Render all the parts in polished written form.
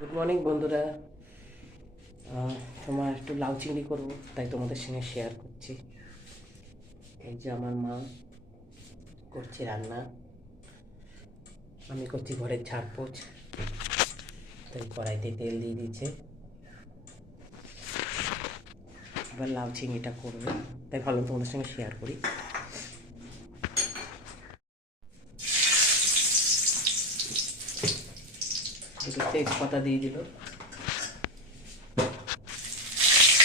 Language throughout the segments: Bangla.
গুড মর্নিং বন্ধুরা। তোমার একটু লাউ চিংড়ি করবো, তাই তোমাদের সঙ্গে শেয়ার করছি। এই যে আমার মা করছে রান্না, আমি করছি ঘরের ঝাড়পোছ। তাই কড়াইতে তেল দিয়ে দিচ্ছে, এবার লাউ চিংড়িটা করবে, তাই ভালো তোমাদের সঙ্গে শেয়ার করি। দুটো তেজপাতা দিয়ে দিল,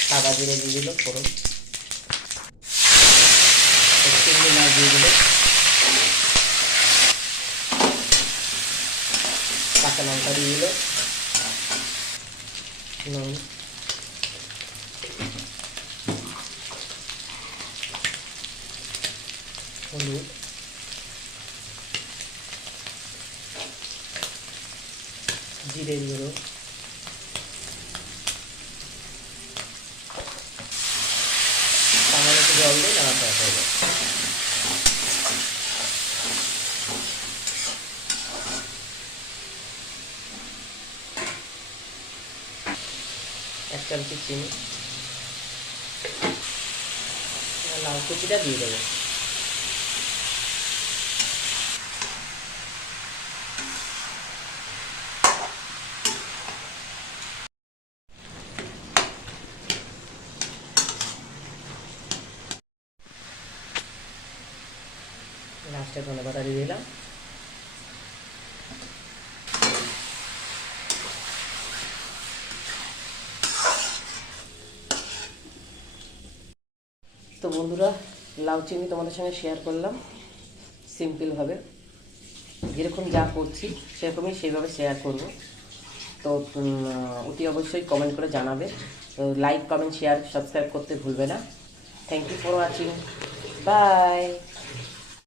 সাদা জিরে দিয়ে দিল, ফোড়ন চিংড়ি মাছ দিয়ে দিল, কাঁচা লঙ্কা দিয়ে দিল, নুন, হলুদ, জিরে গুঁড়ো, সামান্য একটু জল দিয়ে নাড়াচাড়া করবে। এক চামচি চিনি, লাউ কুচিটা দিয়ে দেবো। লাস্টে ধনেপাতা দিয়ে দিলাম। তো বন্ধুরা, লাউ চিংড়ি তোমাদের সঙ্গে শেয়ার করলাম সিম্পলভাবে, যেরকম যা করছি সেরকমই সেইভাবে শেয়ার করব। তো অতি অবশ্যই কমেন্ট করে জানাবে। তো লাইক, কমেন্ট, শেয়ার, সাবস্ক্রাইব করতে ভুলবে না। Thank you for watching. By.